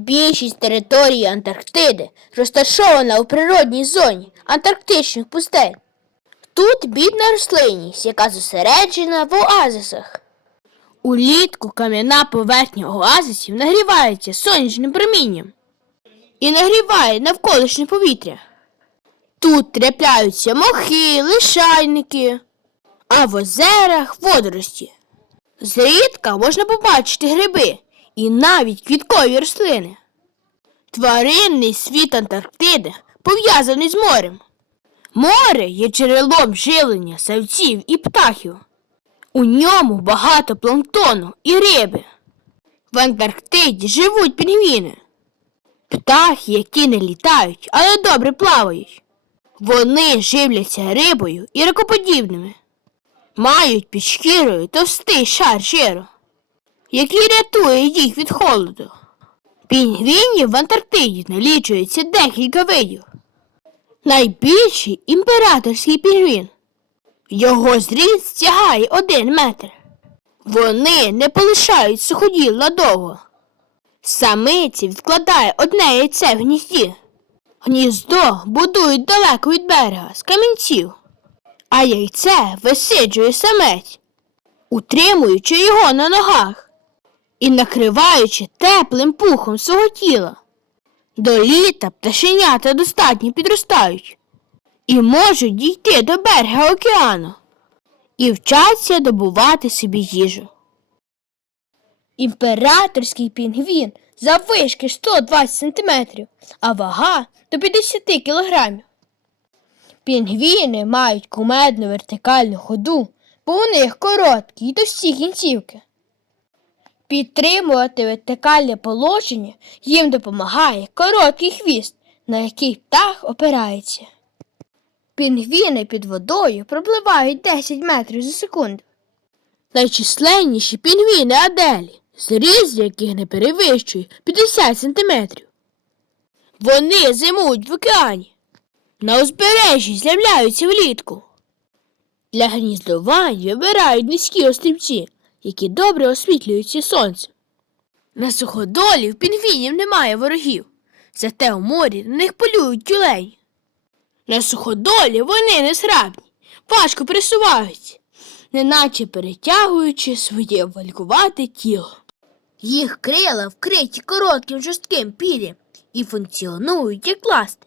Більшість території Антарктиди розташована у природній зоні антарктичних пустель. Тут бідна рослинність, яка зосереджена в оазисах. Улітку кам'яна поверхня оазисів нагрівається сонячним промінням і нагріває навколишнє повітря. Тут трапляються мохи, лишайники, а в озерах водорості. Зрідка можна побачити гриби і навіть квіткові рослини. Тваринний світ Антарктиди пов'язаний з морем. Море є джерелом живлення савців і птахів. У ньому багато планктону і риби. В Антарктиді живуть пінгвіни. Птахи, які не літають, але добре плавають. Вони живляться рибою і ракоподібними. Мають під шкірою товстий шар жиру, який рятує їх від холоду. Пінгвінів в Антарктиді налічується декілька видів. Найбільший імператорський пінгвін. Його зріст сягає один метр. Вони не полишають суходіл надовго. Самиці відкладає одне яйце в гнізді. Гніздо будують далеко від берега з камінців, а яйце висиджує самець, утримуючи його на ногах і накриваючи теплим пухом свого тіла. До літа пташенята достатньо підростають і можуть дійти до берега океану і вчаться добувати собі їжу. Імператорський пінгвін заввишки 120 см, а вага до 50 кг. Пінгвіни мають кумедну вертикальну ходу, бо у них короткі й товсті кінцівки. Підтримувати вертикальне положення їм допомагає короткий хвіст, на який птах опирається. Пінгвіни під водою пропливають 10 метрів за секунду. Найчисленніші пінгвіни Аделі, зріз яких не перевищує 50 сантиметрів. Вони зимують в океані. На узбережжі з'являються влітку. Для гніздувань вибирають низькі острівці, які добре освітлюються сонцем. На суходолі в пінгвінів немає ворогів, зате у морі на них полюють тюлені. На суходолі вони незграбні, важко пересуваються, неначе перетягуючи своє валькувате тіло. Їх крила вкриті коротким жорстким пір'ям і функціонують як пласти.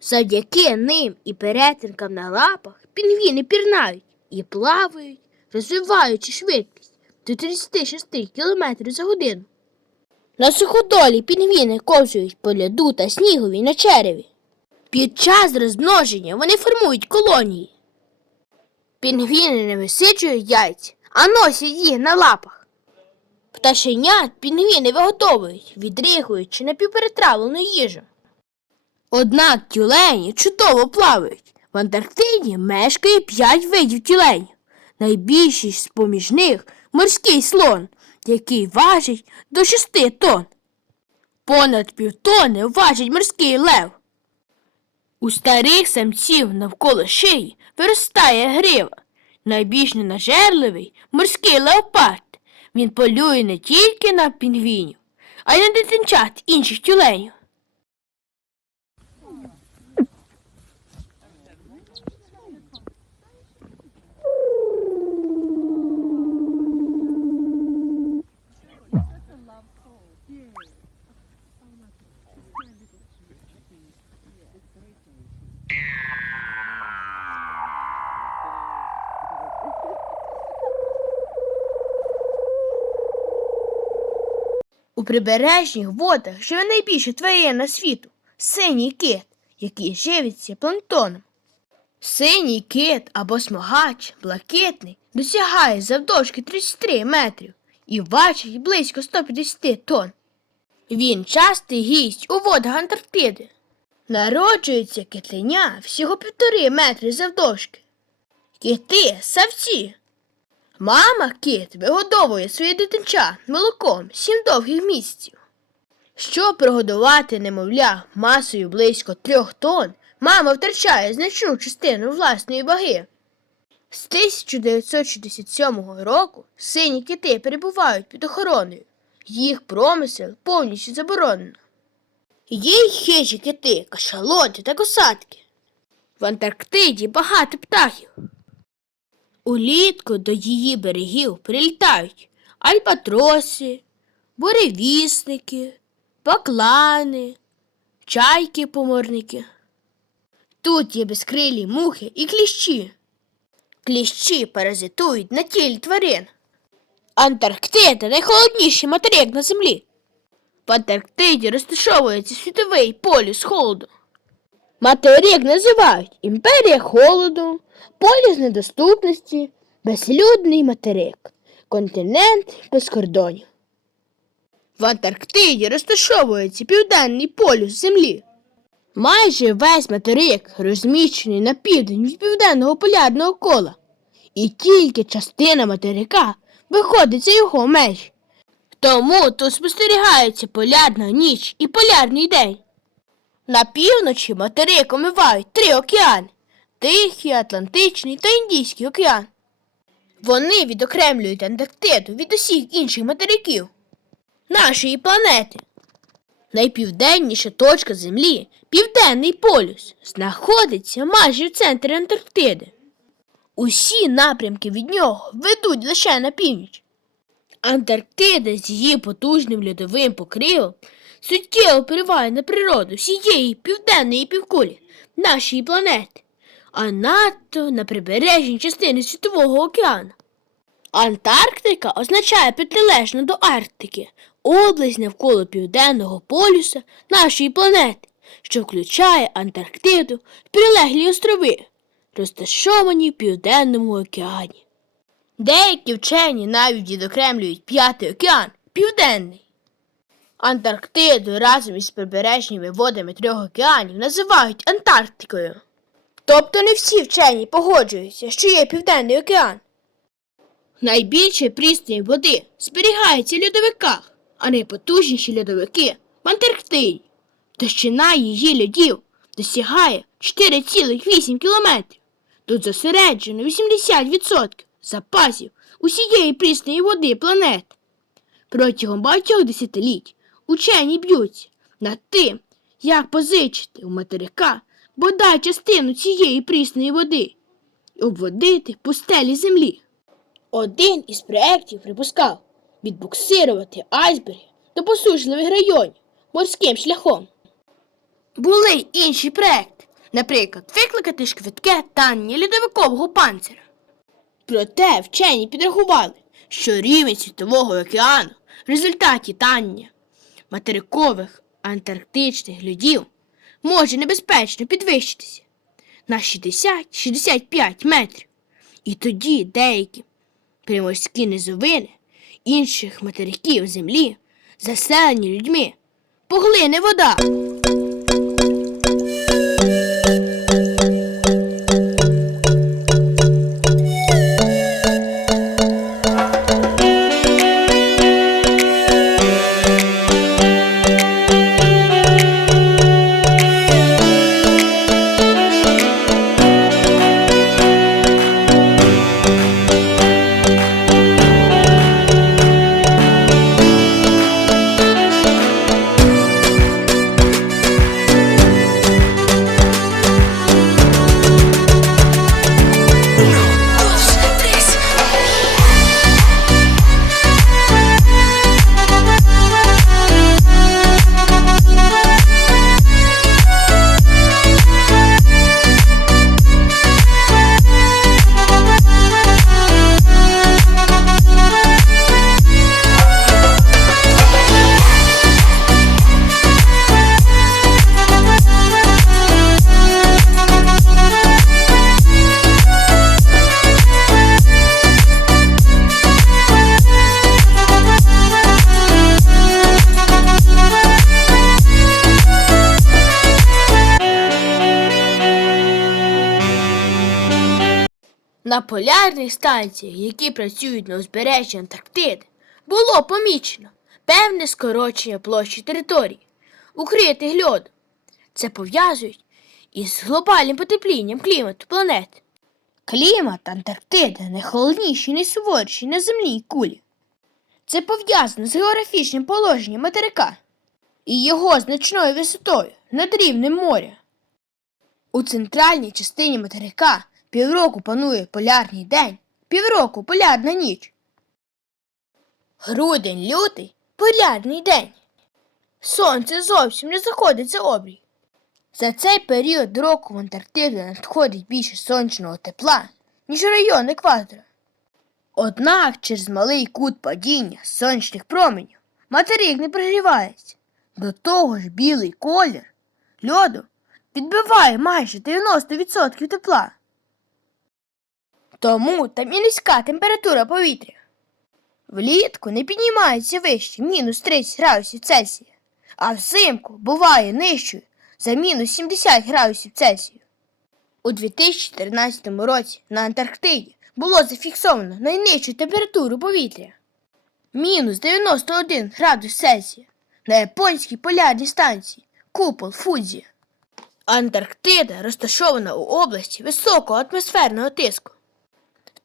Завдяки ним і перетинкам на лапах пінгвіни пірнають і плавають, розвиваючи швидкість до 36 км за годину. На суходолі пінгвіни ковзують по льоду та снігові на череві. Під час розмноження вони формують колонії. Пінгвіни не висиджують яйця, а носять їх на лапах. Пташенят пінгвіни виготовують, відригуючи напівперетравлену їжу. Однак тюлені чудово плавають. В Антарктиді мешкає п'ять видів тюленів. Найбільший з поміж них морський слон, який важить до 6 тонн. Понад півтони важить морський лев. У старих самців навколо шиї виростає грива. Найбільш ненажерливий морський леопард. Він полює не тільки на пінгвінів, а й на дитинчат інших тюленів. Прибережних водах живе найбільше тварина світу синій кит, який живиться планктоном. Синій кит або смагач, блакитний, досягає завдовжки 33 метрів і важить близько 150 тонн. Він частий гість у водах Антарктиди. Народжується китеня всього півтори метри завдовжки. Кити савці. Мама кит вигодовує своє дитинча молоком сім довгих місяців. Щоб прогодувати немовля масою близько трьох тонн, мама втрачає значну частину власної ваги. З 1967 року сині кити перебувають під охороною Їх промисел повністю заборонено. Є хижі кити, кашалоти та косатки. В Антарктиді багато птахів. Улітку до її берегів прилітають альбатроси, буревісники, баклани, чайки-поморники. Тут є безкрилі мухи і кліщі. Кліщі паразитують на тілі тварин. Антарктида найхолодніший материк на землі. В Антарктиді розташовується світовий полюс холоду. Материк називають імперія холоду, полюс недоступності, безлюдний материк, континент без кордонів. В Антарктиді розташовується південний полюс Землі. Майже весь материк розміщений на південь від південного полярного кола, і тільки частина материка виходить за його межі. Тому тут спостерігається полярна ніч і полярний день. На півночі материк омивають три океани Тихий, Атлантичний та Індійський океан. Вони відокремлюють Антарктиду від усіх інших материків нашої планети. Найпівденніша точка Землі, Південний полюс, знаходиться майже в центрі Антарктиди. Усі напрямки від нього ведуть лише на північ. Антарктида з її потужним льодовим покривом суттєво впливає на природу всієї південної півкулі нашої планети, а надто на прибережній частини Світового океану. Антарктика означає протилежно до Арктики, область навколо південного полюса нашої планети, що включає Антарктиду і прилеглі острови, розташовані в Південному океані. Деякі вчені навіть відокремлюють п'ятий океан південний. Антарктиду разом із прибережніми водами трьох океанів називають Антарктикою. Тобто не всі вчені погоджуються, що є південний океан. Найбільше пристань води зберігається в льодовиках, а найпотужніші льодовики в Антарктиді. Товщина її льодів досягає 4,8 кілометрів. Тут зосереджено 80% запасів усієї прісної води планети. Протягом багатьох десятиліть учені б'ються над тим, як позичити у материка бодай частину цієї прісної води і обводити пустелі землі. Один із проєктів припускав відбуксирувати айсберги до посушливих районів морським шляхом. Були інші проекти, наприклад, викликати швидке танення льодовикового панцира. Проте вчені підрахували, що рівень світового океану в результаті тання материкових антарктичних льодів може небезпечно підвищитися на 60-65 метрів. І тоді деякі приморські низовини інших материків землі, заселені людьми, поглине вода. На полярних станціях, які працюють на узбережжі Антарктиди, було помічено певне скорочення площі території, укритих льодом. Це пов'язують із глобальним потеплінням клімату планети. Клімат Антарктиди найхолодніший найсуворіший на земній кулі. Це пов'язано з географічним положенням материка і його значною висотою над рівнем моря. У центральній частині материка півроку панує полярний день, півроку полярна ніч. Грудень лютий полярний день. Сонце зовсім не заходить за обрій. За цей період року в Антарктиду надходить більше сонячного тепла, ніж район екватора. Однак через малий кут падіння сонячних променів материк не прогрівається. До того ж білий колір льоду відбиває майже 90% тепла. Тому там і низька температура повітря. Влітку не піднімається вище мінус 30 градусів Цельсія, а взимку буває нижчою за мінус 70 градусів Цельсію. У 2014 році на Антарктиді було зафіксовано найнижчу температуру повітря мінус 91 градус Цельсія на японській полярній станції Купол Фудзі. Антарктида розташована у області високого атмосферного тиску.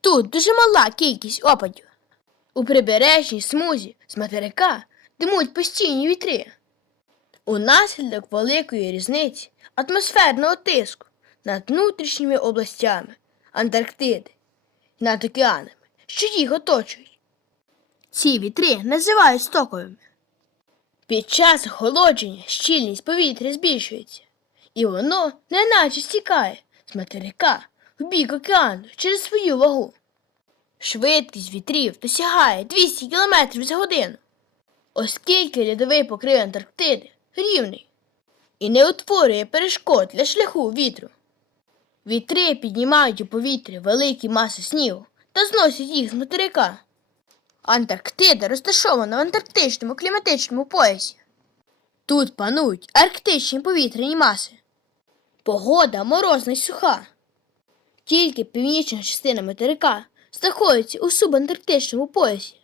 Тут дуже мала кількість опадів. У прибережній смузі з материка димуть постійні вітри. Унаслідок великої різниці атмосферного тиску над внутрішніми областями Антарктиди і над океанами, що їх оточують. Ці вітри називають стоковими. Під час охолодження щільність повітря збільшується, і воно неначе стікає з материка в бік океану через свою вагу. Швидкість вітрів досягає 200 км за годину, оскільки льодовий покрив Антарктиди рівний і не утворює перешкод для шляху вітру. Вітри піднімають у повітря великі маси снігу та зносять їх з материка. Антарктида розташована в антарктичному кліматичному поясі. Тут панують арктичні повітряні маси. Погода морозна й суха. Тільки північна частина материка знаходиться у субантарктичному поясі,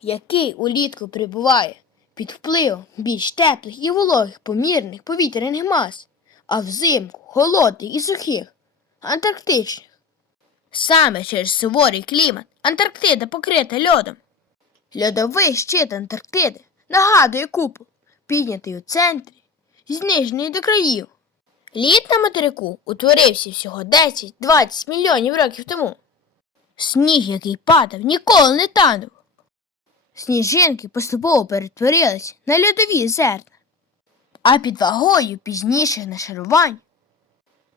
який улітку прибуває під впливом більш теплих і вологих помірних повітряних мас, а взимку холодних і сухих, антарктичних. Саме через суворий клімат Антарктида покрита льодом. Льодовий щит Антарктиди нагадує купол, піднятий у центрі, знижений до країв. Лід на материку утворився всього 10-20 мільйонів років тому. Сніг, який падав, ніколи не танув. Сніжинки поступово перетворилися на льодові зерна, а під вагою пізніших нашарувань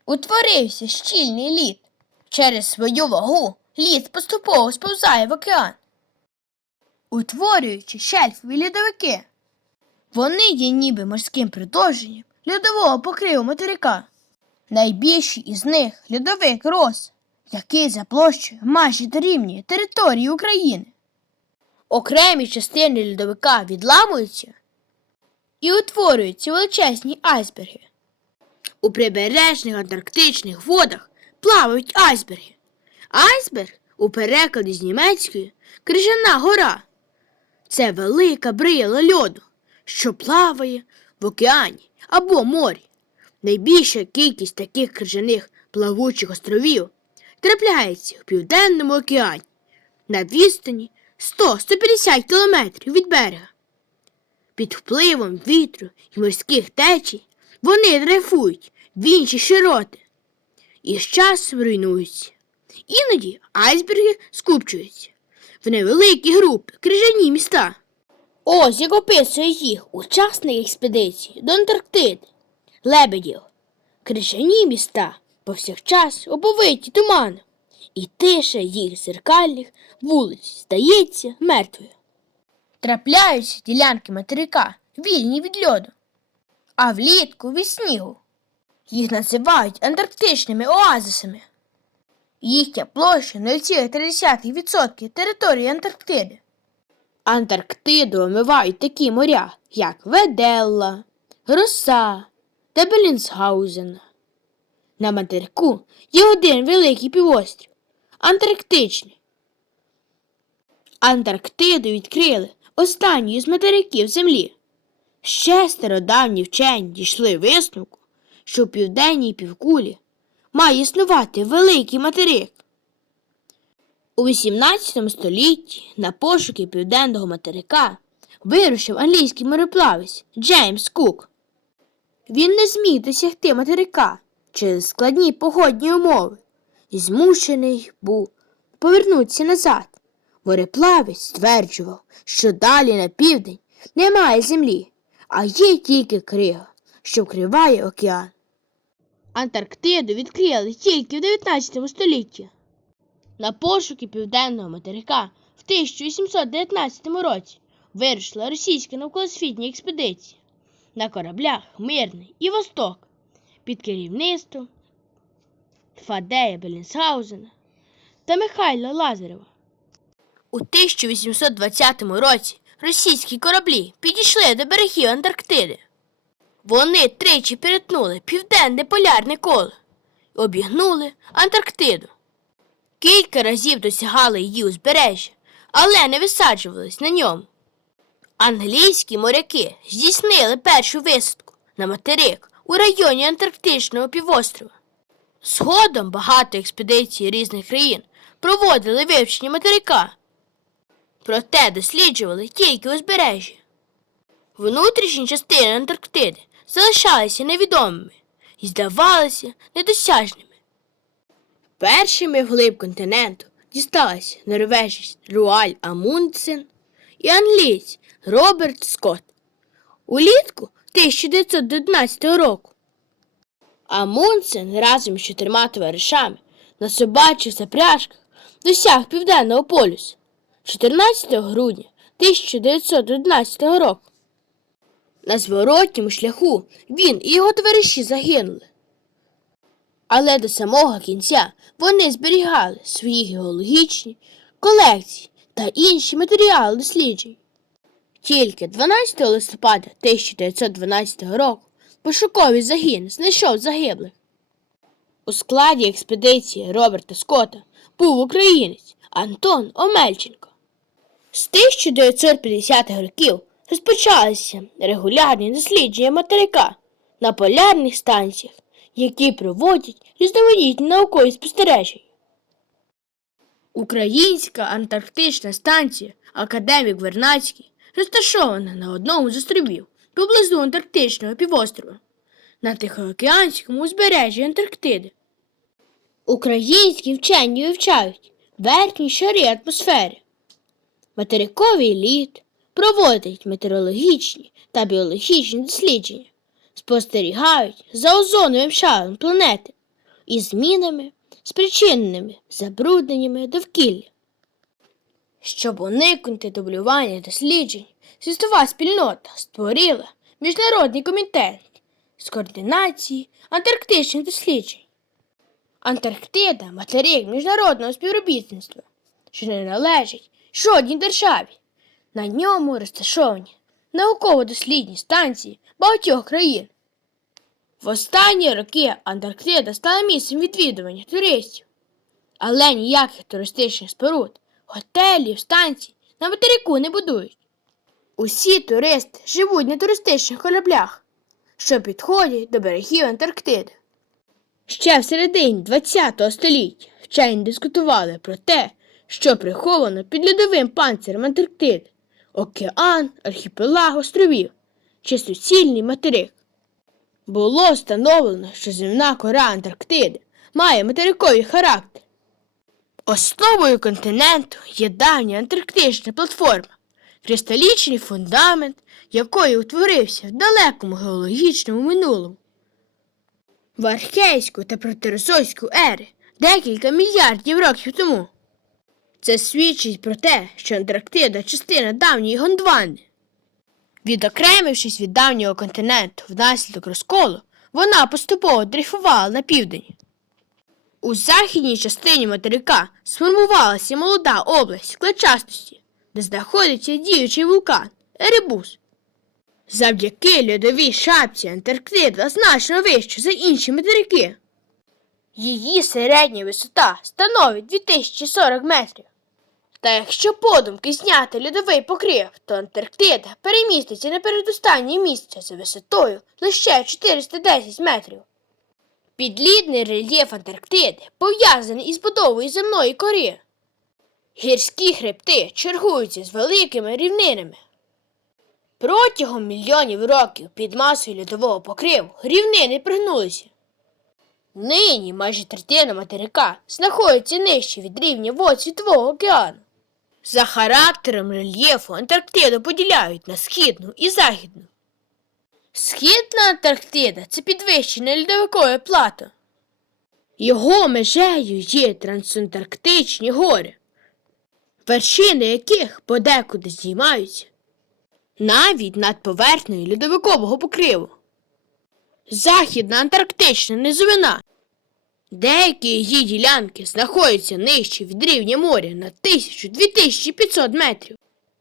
утворився щільний лід. Через свою вагу лід поступово сповзає в океан, утворюючи шельфові льодовики. Вони є ніби морським продовженням льодового покриву материка. Найбільший із них льодовик Рос, який за площею майже дорівнює території України. Окремі частини льодовика відламуються і утворюються величезні айсберги. У прибережних антарктичних водах плавають айсберги. Айсберг у перекладі з німецької крижана гора. Це велика брила льоду, що плаває в океані або морі. Найбільша кількість таких крижаних плавучих островів трапляється у Південному океані на відстані 100-150 кілометрів від берега. Під впливом вітру і морських течій вони дрейфують в інші широти і з часом руйнуються. Іноді айсберги скупчуються в невеликі групи крижані міста. Ось як описує їх учасник експедиції до Антарктиди Лебедів. Крижані міста повсякчас оповиті туманом, і тиша їх зеркальних вулиць здається мертвою. Трапляються ділянки материка, вільні від льоду, а влітку від снігу. Їх називають антарктичними оазисами. Їхня площа 0,3% території Антарктиди. Антарктиду омивають такі моря, як Веделла, Роса та Белінсгаузен. На материку є один великий півострів Антарктичний. Антарктиду відкрили останньою з материків Землі. Ще стародавні вчені дійшли висновку, що в південній півкулі має існувати великий материк. У 18 столітті на пошуки південного материка вирушив англійський мореплавець Джеймс Кук. Він не зміг досягти материка через складні погодні умови і змушений був повернутися назад. Мореплавець стверджував, що далі на південь немає землі, а є тільки крига, що вкриває океан. Антарктиду відкрили тільки в 19 столітті. На пошуки південного материка в 1819 році вирушила російська навколосвітня експедиція на кораблях Мирний і Восток під керівництвом Фадея Белінсгаузена та Михайла Лазарева. У 1820 році російські кораблі підійшли до берегів Антарктиди. Вони тричі перетнули південне полярне коло і обігнули Антарктиду. Кілька разів досягали її узбережжя, але не висаджувались на ньому. Англійські моряки здійснили першу висадку на материк у районі Антарктичного півострова. Згодом багато експедицій різних країн проводили вивчення материка, проте досліджували тільки узбережжя. Внутрішні частини Антарктиди залишалися невідомими і здавалися недосяжними. Першими вглиб континенту дісталися норвежець Руаль Амундсен і англієць Роберт Скотт. Улітку 1911 року Амундсен разом з чотирма товаришами на собачих запряжках досяг Південного полюсу 14 грудня 1911 року. На зворотньому шляху він і його товариші загинули. Але до самого кінця вони зберігали свої геологічні колекції та інші матеріали досліджень. Тільки 12 листопада 1912 року пошуковий загін знайшов загиблих. У складі експедиції Роберта Скотта був українець Антон Омельченко. З 1950-х років розпочалися регулярні дослідження материка на полярних станціях, які проводять різноманітні наукові спостереження. Українська антарктична станція Академік Вернацький розташована на одному з островів поблизу Антарктичного півострова на Тихоокеанському узбережжі Антарктиди. Українські вчені вивчають верхні шари атмосфери. Материковий лід проводять метеорологічні та біологічні дослідження, спостерігають за озоновим шаром планети і змінами, спричиненими забрудненнями довкілля. Щоб уникнути дублювання досліджень, світова спільнота створила міжнародний комітет з координації антарктичних досліджень. Антарктида материк міжнародного співробітництва, що не належить жодній державі. На ньому розташовані науково-дослідні станції багатьох країн. В останні роки Антарктида стала місцем відвідування туристів, але ніяких туристичних споруд, готелів, станцій на материку не будують. Усі туристи живуть на туристичних кораблях, що підходять до берегів Антарктиди. Ще в середині ХХ століття вчені дискутували про те, що приховано під льодовим панцирем Антарктиди, океан, архіпелаг островів чи суцільний материк. Було встановлено, що земна кора Антарктиди має материковий характер. Основою континенту є давня антарктична платформа, кристалічний фундамент, якої утворився в далекому геологічному минулому. В архейську та протерозойську ери декілька мільярдів років тому. Це свідчить про те, що Антарктида частина давньої Гондвани. Відокремившись від давнього континенту внаслідок розколу, вона поступово дрейфувала на південь. У західній частині материка сформувалася молода область клетчастості, де знаходиться діючий вулкан Еребус. Завдяки льодовій шапці Антарктида значно вища за інші материки. Її середня висота становить 2040 метрів. Та якщо подумки зняти льодовий покрив, то Антарктида переміститься на передостаннє місце за висотою лише 410 метрів. Підлідний рельєф Антарктиди пов'язаний із будовою земної кори. Гірські хребти чергуються з великими рівнинами. Протягом мільйонів років під масою льодового покриву рівнини пригнулися. Нині майже третина материка знаходиться нижче від рівня вод Світового океану. За характером рельєфу Антарктиду поділяють на східну і західну. Східна Антарктида це підвищене льодовикове плато. Його межею є трансантарктичні гори, вершини яких подекуди здіймаються навіть над поверхнею льодовикового покриву. Західна Антарктична низовина. Деякі її ділянки знаходяться нижче від рівня моря на 1000-2500 метрів.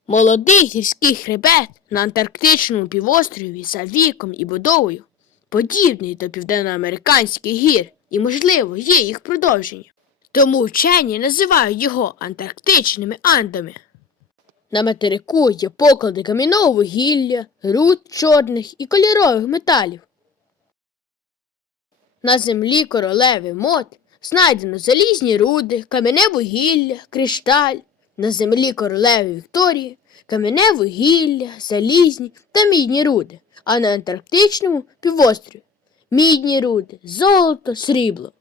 Молодий гірський хребет на Антарктичному півострові за віком і будовою подібний до південноамериканських гір і, можливо, є їх продовження. Тому вчені називають його антарктичними андами. На материку є поклади кам'яного вугілля, руд чорних і кольорових металів. На землі королеви мод знайдено залізні руди, кам'яне вугілля, кришталь. На землі королеви Вікторії кам'яне вугілля, залізні та мідні руди, а на Антарктичному півострові мідні руди, золото, срібло.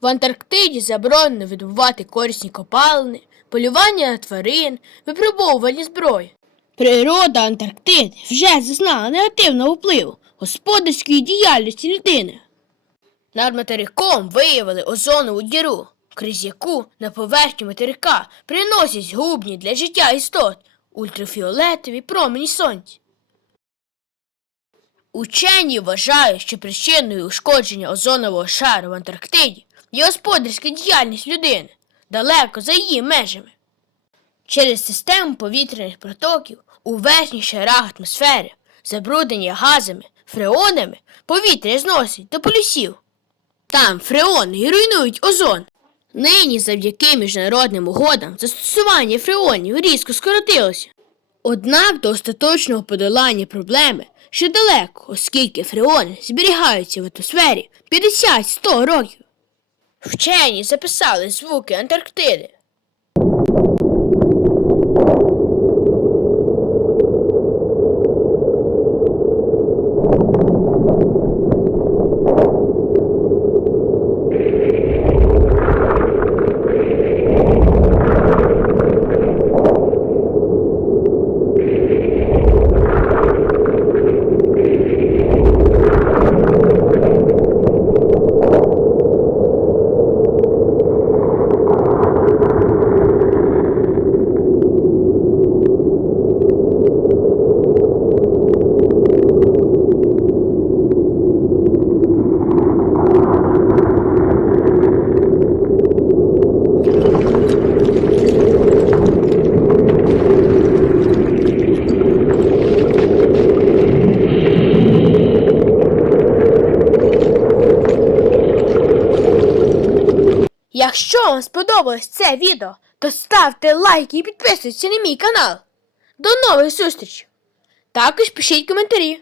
В Антарктиді заборонено видобувати корисні копалини, полювання на тварин, випробовування зброї. Природа Антарктиди вже зазнала негативного впливу господарської діяльності людини. Над материком виявили озонову діру, крізь яку на поверхню материка приносять згубні для життя істот ультрафіолетові промені сонця. Учені вважають, що причиною ушкодження озонового шару в Антарктиді є господарська діяльність людини далеко за її межами. Через систему повітряних протоків у верхніх шарах атмосфери, забруднені газами, фреонами, повітря зносить до полюсів. Там фреони і руйнують озон. Нині завдяки міжнародним угодам застосування фреонів різко скоротилося. Однак до остаточного подолання проблеми ще далеко, оскільки фреони зберігаються в атмосфері 50-100 років. Вчені записали звуки Антарктиди. Якщо вам сподобалось це відео, то ставте лайки і підписуйтесь на мій канал. До нових зустрічей! Також пишіть коментарі.